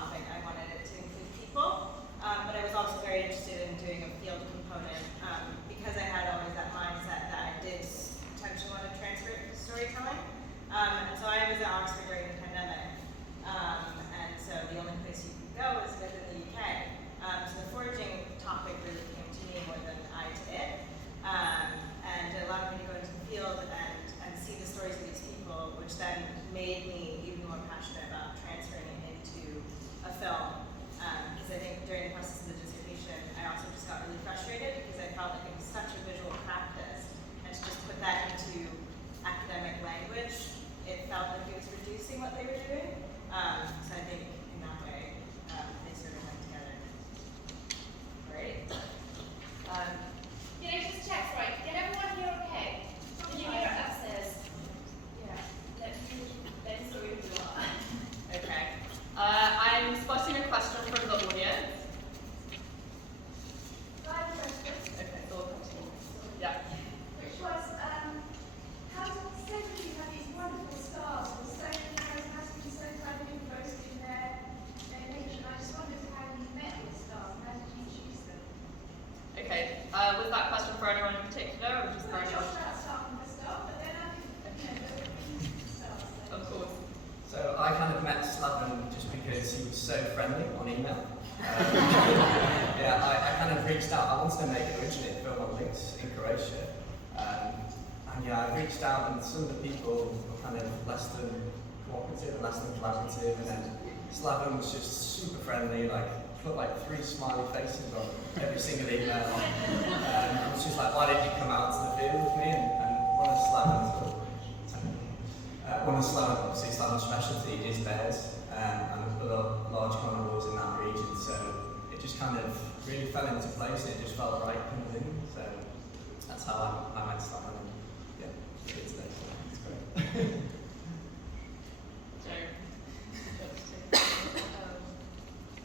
topic, I wanted it to include people, but I was also very interested in doing a field component because I had always that mindset that I did potentially want to transfer it to storytelling. And so I was at Oxford during the pandemic, and so the only place you could go was within the UK. So the foraging topic really came to me more than I to it, and it allowed me to go into the field and see the stories of these people, which then made me even more passionate about transferring it into a film. Because I think during the process of the dissertation, I also just got really frustrated because I felt like it was such a visual practice, and to just put that into academic language, it felt like it was reducing what they were doing. So I think in that way, they sort of went together. Great. Just check, right? Get everyone here okay? Did you hear it upstairs? Yeah. Let's go with you. Okay. I'm spotting a question from the audience. I have a question. Okay, so yeah. Which was, how does so many have these wonderful stars, and so many has been so cleverly engrossed in their nature. I just wondered how you met these stars, and how did you choose them? Okay. Was that question for anyone in particular, or just for Well, anyone? Josh about starting the star, but then I think, there were these stars. Of course. So I kind of met Slaven just because he was so friendly on email. I kind of reached out. I wanted to make an originate film on links in Croatia. I reached out, and some of the people were kind of less than cooperative and less than collaborative. And then Slaven was just super friendly, put 3 smiley faces on every single email. I was just like, why didn't you come out to the field with me? And one of Slaven's specialty is bears, and other large carnivores in that region. So it just kind of really fell into place, and it just felt right coming in. So that's how I met Slaven. And yeah, it's today. It's great.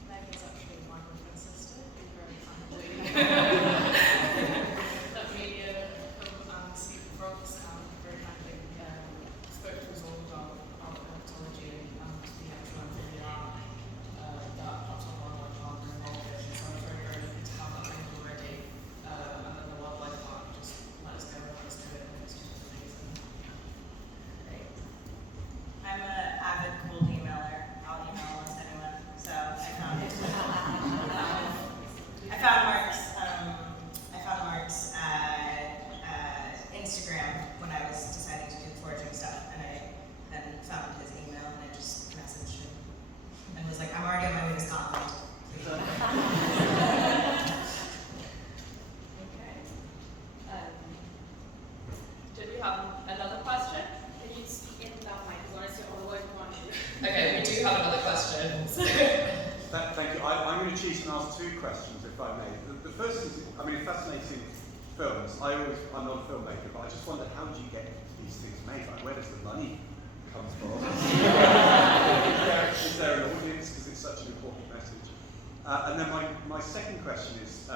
Megan's actually my boyfriend's sister, who's very kindly let me come and see the frogs, and very kindly spoke to us all about herpetology and the actual amphibian that Upton Wildlife Park are involved in. So I was very, very lucky to have that link already. And then the wildlife park just let us go and let us do it, and it's just amazing. Great. I'm an avid cold emailer. I'll email almost anyone. So I found Mark's Instagram when I was deciding to do the foraging stuff, and I then found his email, and I just messaged him and was like, I'm already on my way to Scotland. Okay. Did we have another question? Can you speak into that mic? Because honestly, otherwise, we want you. Okay, we do have another question. Thank you. I'm going to cheat and ask 2 questions, if I may. The first is, fascinating films. I'm not a filmmaker, but I just wonder, how do you get these things made? Where does the money come from? Is there an audience? Because it's such an important message. And then my second question is,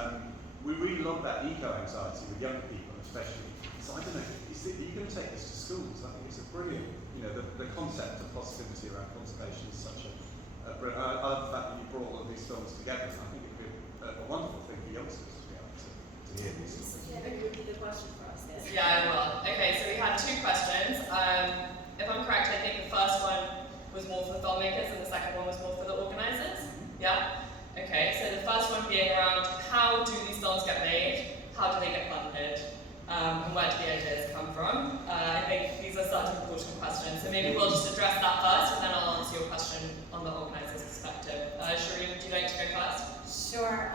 we read a lot about eco-anxiety with young people, especially. So I don't know, are you going to take this to schools? I think it's a brilliant, the concept of positivity around conservation is such a brilliant. I love the fact that you brought all of these films together, and I think it would be a wonderful thing for youngsters to be able to hear these. Yeah, but you repeat the question for us, yes? Yeah, I will. Okay, so we had 2 questions. If I'm correct, I think the first one was more for the filmmakers and the second one was more for the organisers. Yeah? Okay, so the first one being around how do these films get made? How do they get funded? And where do the ideas come from? I think these are such important questions. So maybe we'll just address that first, and then I'll answer your question on the organiser's perspective. Shireen, would you like to go first? Sure.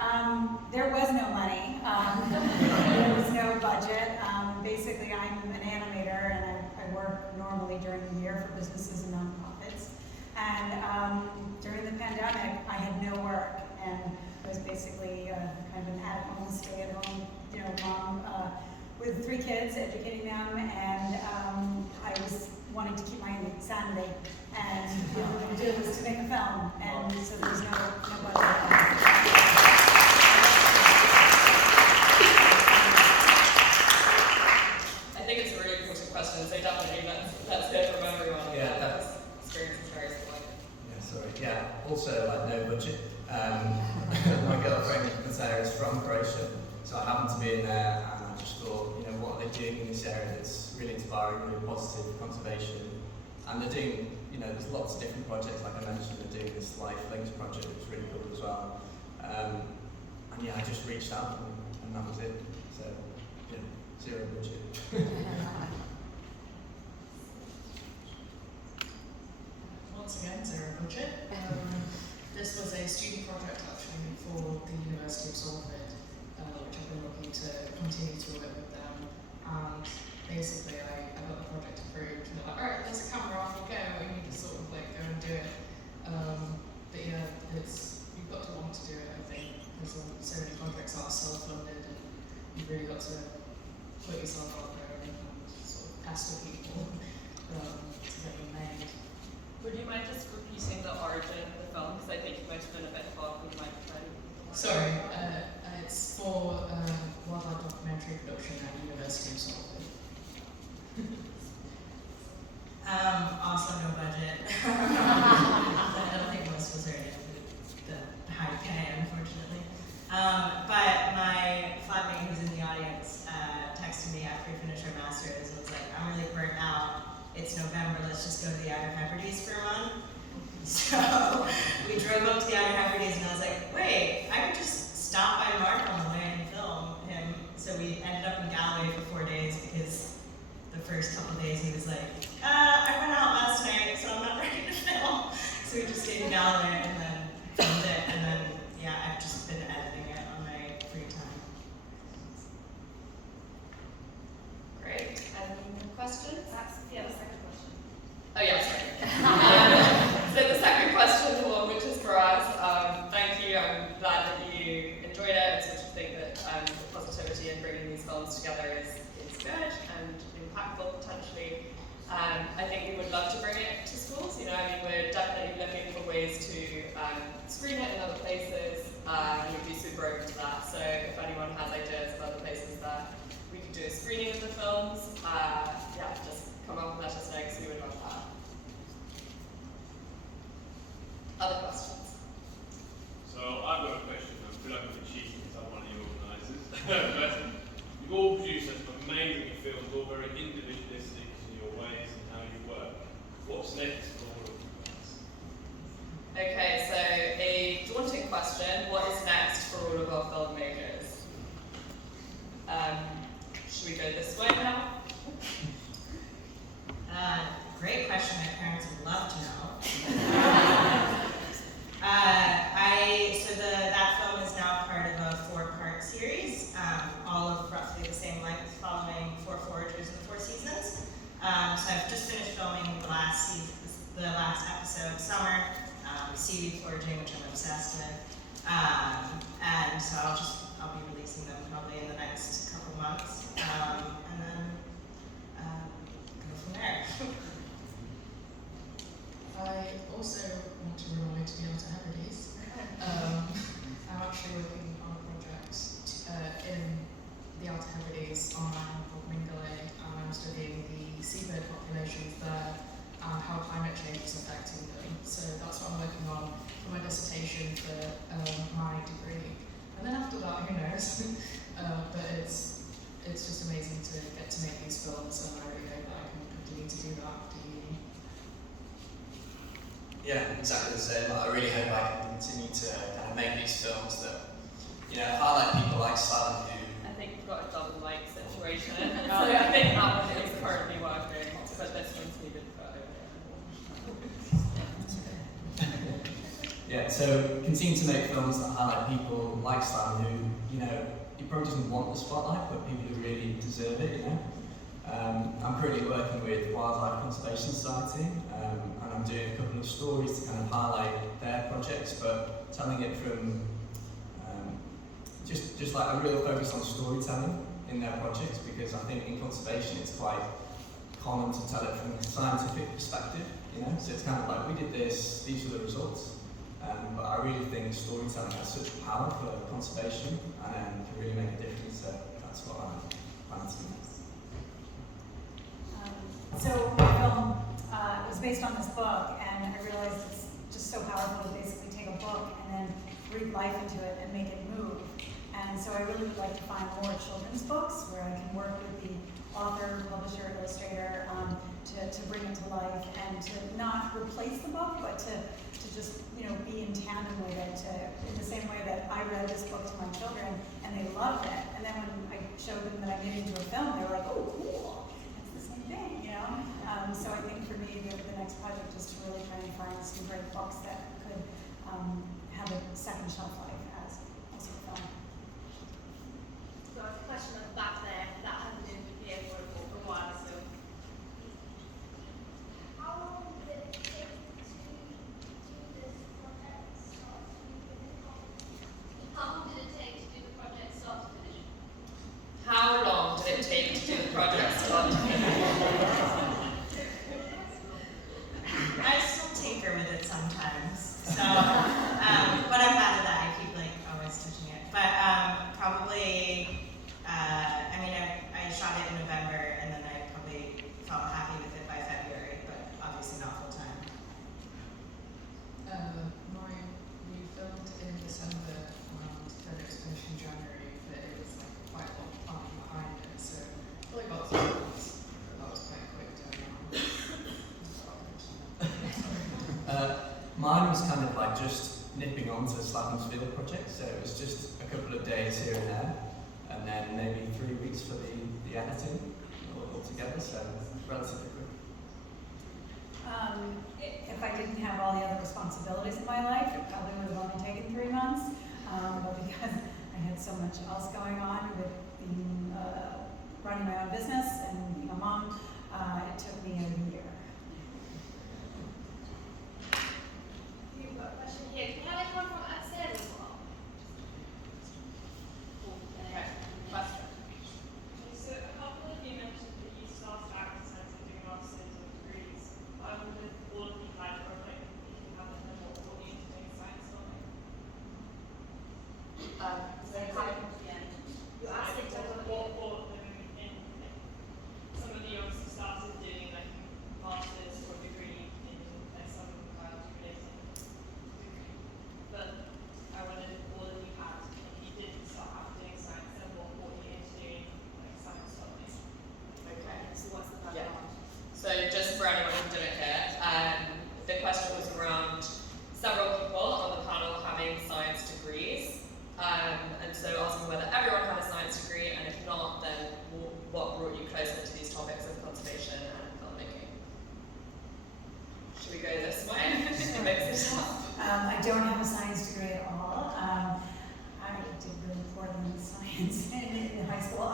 There was no money. There was no budget. Basically, I'm an animator, and I work normally during the year for businesses and nonprofits. And during the pandemic, I had no work, and I was basically kind of an at-home, stay-at-home, mom with 3 kids, educating them, and I was wanting to keep my sanity. And the only way to do it was to make a film, and so there was no budget. I think it's a really important question, so definitely let's hear from everyone. Yeah, Experience is very similar. Yeah, sorry. Yeah. also like no budget. My girlfriend Matera is from Croatia, so I happened to be in there, and I just thought, you know, what are they doing in this area that's really inspiring, really positive, conservation, and they're doing, you know, there's lots of different projects, like I mentioned, they're doing this Life Links project, which is really cool as well. And yeah, I just reached out, and that was it. So, yeah, zero budget. Once again, zero budget. This was a student project actually for the University of Salford, which I've been looking to continue to work with them. And basically, I got the project approved, and they're like, alright, there's a camera, off you go, we need to sort of like go and do it. But yeah, you've got to want to do it, I think, because so many projects are self-funded, and you've really got to put yourself out there and sort of pester people to get them made. Would you mind just repeating the origin of the film? Because I think you might have been a bit far from the microphone. Sorry, it's for wildlife documentary production at University of Salford. Also no budget. I don't think most of us are in the high pay, unfortunately. But my flatmate who's in the audience texted me after we finished our masters and was like, I'm really burnt out. It's November, let's just go to the Outer Hebrides for a month. So we drove up to the Outer Hebrides and I was like, wait, I could just stop by Mark on the way and film him. So we ended up in Galway for 4 days because the first couple of days he was like, I went out last night, so I'm not ready to film. So we just stayed in Galway and then filmed it, and then, yeah, I've just been editing it on my free time. Great. Any more questions? Yeah, the second question. Oh yeah, sorry. So the second question, the one which is for us, thank you. I'm glad that you enjoyed it. It's such a thing that the positivity in bringing these films together is good and impactful potentially. I think we would love to bring it to schools. You know, I mean, we're definitely looking for ways to screen it in other places. We'd be super open to that. So if anyone has ideas of other places that we could do a screening of the films, yeah, just come up and let us know because we would love that. Other questions? So I've got a question. I feel like I'm cheating because I'm one of the organisers. But you've all produced such amazing films, all very individualistic in your ways and how you work. What's next for all of you guys? Okay, so a daunting question. What is next for all of our filmmakers? Should we go this way now? Great question. My parents would love to know. That film is now part of a 4-part series, all of roughly the same length, following 4 foragers in the 4 seasons. So I've just finished filming the last episode, Summer, seaweed foraging, which I'm obsessed with, and so I'll be releasing them probably in the next couple months, and then go from there. I also want to remind to the Outer Hebrides. I'm actually working on a project in the Outer Hebrides on an island called Mingulay, and I'm studying the seabird populations there and how climate change is affecting them. So that's what I'm working on for my dissertation for my degree. And then after that, who knows? But it's just amazing to get to make these films, and I really hope that I can continue to do that after uni. Yeah, exactly the same. I really hope I can continue to kind of make these films that, you know, highlight people like Slan who. I think we've got a double mic situation. So I think that one is currently working, but this one's needed for Yeah, so continue to make films that highlight people like Slan who, you know, he probably doesn't want the spotlight, but people who really deserve it, you know. I'm currently working with Wildlife Conservation Society, and I'm doing a couple of stories to kind of highlight their projects, but telling it from just like a real focus on storytelling in their projects, because I think in conservation it's quite common to tell it from a scientific perspective, you know. So it's kind of like, we did this, these are the results. But I really think storytelling has such power for conservation and can really make a difference. So that's what I'm planning to do next. So my film was based on this book, and I realized it's just so powerful to basically take a book and then breathe life into it and make it move. And so I really would like to find more children's books where I can work with the author, publisher, illustrator, to bring it to life and to not replace the book, but to just, be in tandem with it, in the same way that I read this book to my children and they loved it. And then when I showed them that I made it into a film, they were like, oh, cool, it's the same thing, So I think for me, the next project is to really try and find some great books that could have a second shelf life as also a film. So a question of back there that hasn't been here for a while, so. How long did it take to do this project start to finish? How long did it take to do the project start to finish? How long did it take to do the project start to finish? I still tinker with it sometimes. So, but I'm glad of that. I keep always touching it. But probably, I shot it in November, and then I probably felt happy with it by February, but obviously not full time. Maureen, we filmed in December and then it was finished in January, but it was quite a lot of planning behind it, so probably about 3 months. That was quite a quick turnaround. Mine was kind of just nipping onto Slappin's Field project, so it was just a couple of days here and there, and then maybe 3 weeks for the editing all together, so relatively quick. If I didn't have all the other responsibilities in my life, it probably would have only taken 3 months. But because I had so much else going on with being, running my own business and being a mom, it took me a year. You've got a question here. Can we have anyone from upstairs as well? Okay, question. So a couple of you mentioned that you started out in terms of doing masters or degrees. I wondered if all of you had or if you haven't, then what brought you into doing science filming? So coming to the end. You asked in terms of what brought them in. Some of you obviously started doing masters or degree in some biology related degree. But I wondered if all of you had, if you didn't start out doing science, then what brought you into doing science filming? Okay. So what's the Yeah. background? So just for anyone who didn't hear, the question was around several people on the panel having science degrees, and so asking whether everyone had a science degree, and if not, then what brought you closer to these topics of conservation and filmmaking? Should we go this way? Mix it up. I don't have a science degree at all. I did really poorly in science in high school.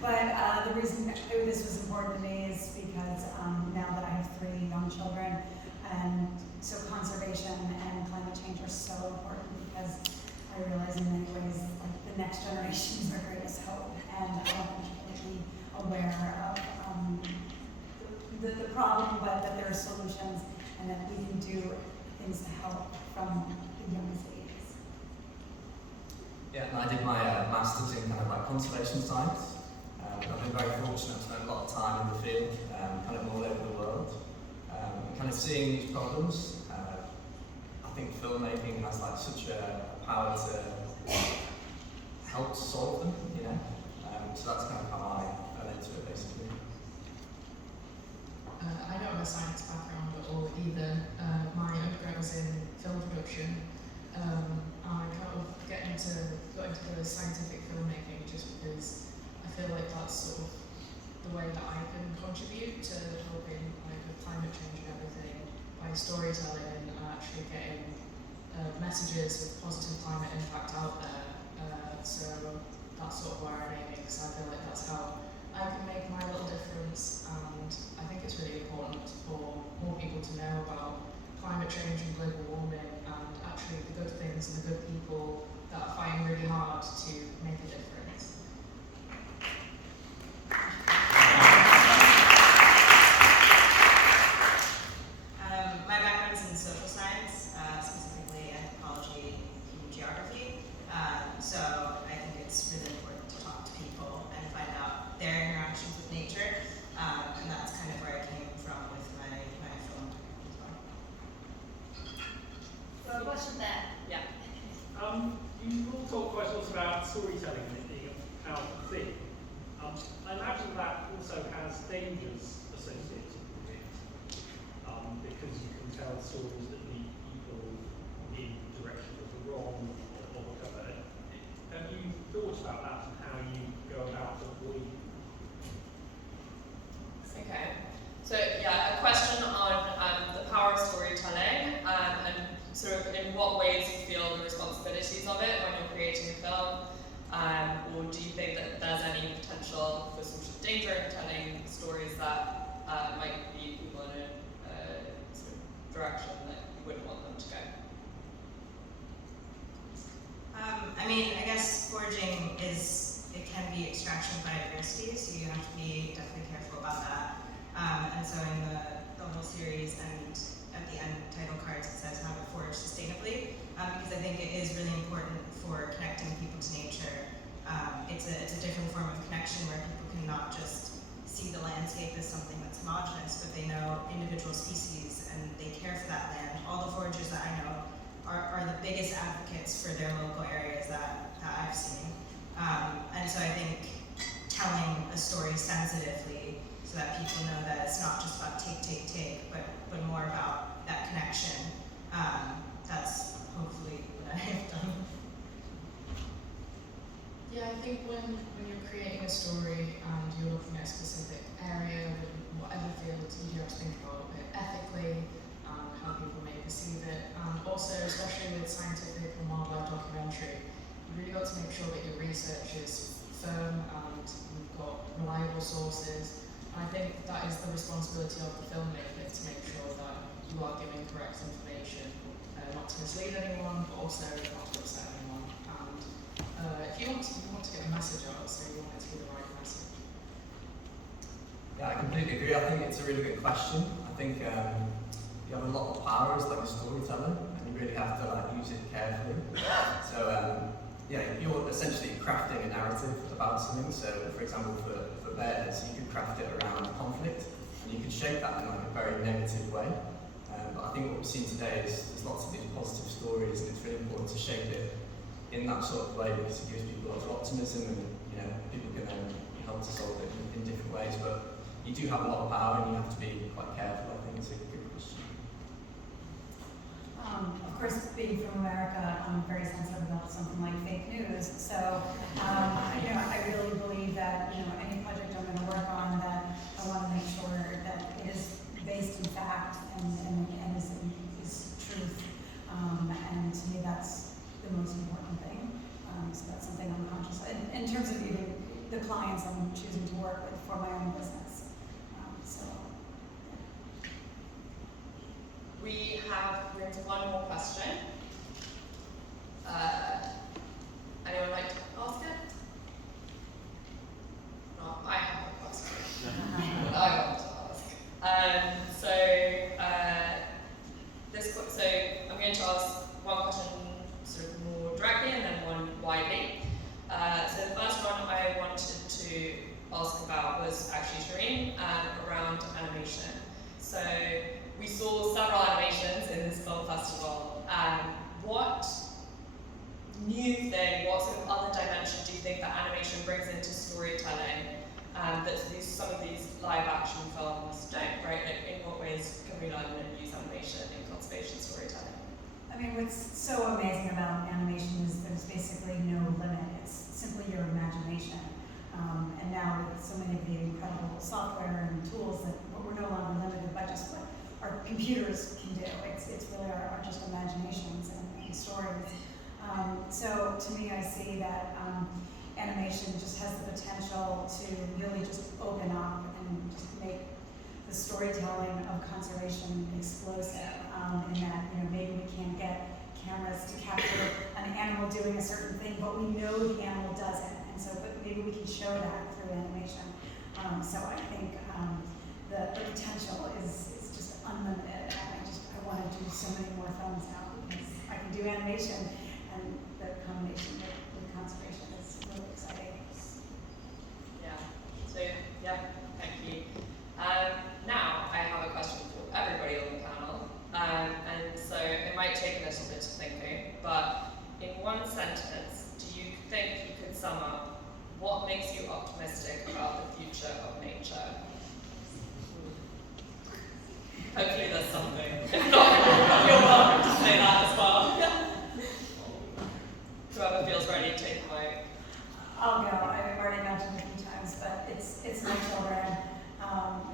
But the reason this was important to me is because now that I have 3 young children, and so conservation and climate change are so important because I realize in many ways the next generation is our greatest hope, and I want them to be aware of the problem, but that there are solutions and that we can do things to help from the youngest ages. Yeah, and I did my master's in kind of conservation science. I've been very fortunate to spend a lot of time in the field, kind of all over the world, kind of seeing these problems. I think filmmaking has such a power to help solve them, so that's kind of how I fell into it basically. I don't have a science background at all either. My undergrad was in film production, and I kind of got into the scientific filmmaking just because I feel like that's sort of the way that I can contribute to helping with climate change and everything by storytelling and actually getting messages with positive climate impact out there. So that's sort of where I'm aiming, because I feel like that's how I can make my little difference, and I think it's really important for more people to know about climate change and global warming and actually the good things and the good people that are fighting really hard to make a difference. My background is in social science, specifically anthropology, human geography. So I think it's really important to talk to people and find out their interactions with nature, and that's kind of where I came from with my film as well. there. Yeah. You all talk quite a lot about storytelling and it being a powerful thing. I imagine that also has dangers associated with it, because you can tell stories that lead people in direction of the wrong or whatever. Have you thought about that and how you go about avoiding? Okay. So yeah, a question on the power of storytelling and sort of in what ways you feel the responsibilities of it when you're creating a film, or do you think that there's any potential for sort of danger in telling stories that might lead people in a sort of direction that you wouldn't want them to go? I mean, I guess foraging it can be extraction of biodiversity, so you have to be definitely careful about that. And so in the whole series and at the end title cards it says how to forage sustainably, because I think it is really important for connecting people to nature. It's a different form of connection where people can not just see the landscape as something that's homogenous, but they know individual species and they care for that land. All the foragers that I know are the biggest advocates for their local areas that I've seen. And so I think telling a story sensitively so that people know that it's not just about take, but more about that connection. That's hopefully what I have done. Yeah, I think when you're creating a story and you're looking at a specific area, whatever field, you have to think about it ethically, how people may perceive it, and also, especially with scientific and wildlife documentary, you've really got to make sure that your research is firm and you've got reliable sources. And I think that is the responsibility of the filmmaker to make sure that you are giving correct information, not to mislead anyone, but also not to upset anyone. And if you want to get a message out, so you want it to be the right message. Yeah, I completely agree. I think it's a really good question. I think you have a lot of power as like a storyteller, and you really have to like use it carefully. So yeah, you're essentially crafting a narrative about something. So for example, for bears, you could craft it around conflict, and you could shape that in like a very negative way. But I think what we've seen today is there's lots of these positive stories, and it's really important to shape it in that sort of way because it gives people lots of optimism, and people can then help to solve it in different ways. But you do have a lot of power, and you have to be quite careful. I think it's a good question. Of course, being from America, I'm very sensitive about something like fake news. So, I really believe that any project I'm going to work on, that I want to make sure that it is based in fact and is truth. And to me, that's the most important thing. So that's something I'm conscious of. In terms of even the clients I'm choosing to work with for my own business. We have room for one more question. Anyone like to ask it? No, I have a question. I want to ask. So I'm going to ask one question sort of more directly and then one widely. So the first one I wanted to ask about was actually Shireen, around animation. So we saw several animations in this film festival. What new thing, what sort of other dimension do you think that animation brings into storytelling that some of these live action films don't, right? Like, in what ways can we learn and use animation in conservation storytelling? I mean, what's so amazing about animation is there's basically no limit. It's simply your imagination. And now with so many of the incredible software and tools that we're no longer limited by just what our computers can do. It's really our just imaginations and stories. So to me, I see that animation just has the potential to really just open up and just make the storytelling of conservation explosive. In that, maybe we can't get cameras to capture an animal doing a certain thing, but we know the animal does it, and so but maybe we can show that through animation. So I think the potential is just unlimited, and I want to do so many more films now because I can do animation, and the combination with conservation is really exciting. Yeah. So thank you. Now I have a question for everybody on the panel, and so it might take a little bit of thinking. sum up, what makes you optimistic about the future of nature? Hopefully there's something. If not, you're welcome to say that as well. Whoever feels ready, take the mic. I'll go. I've already mentioned it a few times, but it's my children,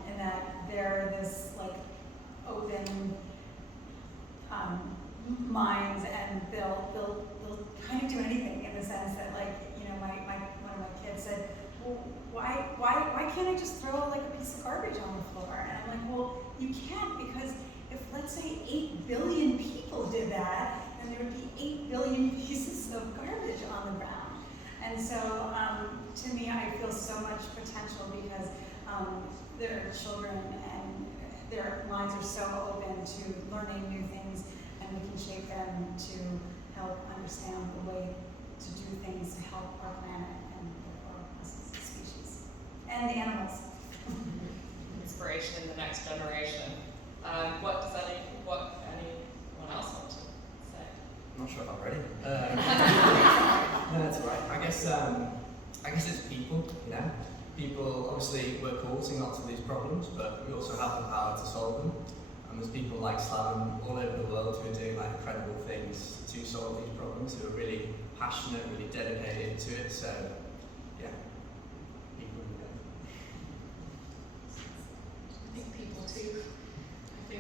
and that they're this like open minds, and they'll kind of do anything in the sense that, like, you know, one of my kids said, well, why can't I just throw like a piece of garbage on the floor? And I'm like, well, you can't, because if, let's say, 8 billion people did that, then there would be 8 billion pieces of garbage on the ground. And so, to me, I feel so much potential because they're children and their minds are so open to learning new things, and we can shape them to help understand the way to do things to help our planet and therefore us as a species and the animals. Inspiration in the next generation. What anyone else want to say? I'm not sure if I'm ready. No, that's all right. I guess it's people, you know. People, obviously, we're causing lots of these problems, but we also have the power to solve them. And there's people like Slavin all over the world who are doing like incredible things to solve these problems, who are really passionate, really dedicated to it. So, yeah, people. I think people too. I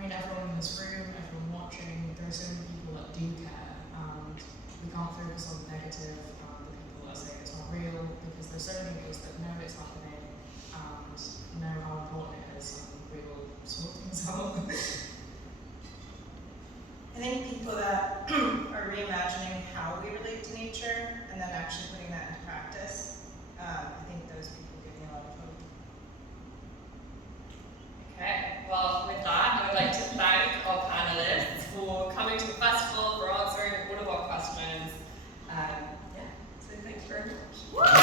mean, everyone in this room, everyone watching, there are so many people that do care, and we can't focus on the negative and the people that say it's not real, because there's so many of us that know it's happening and know how important it is.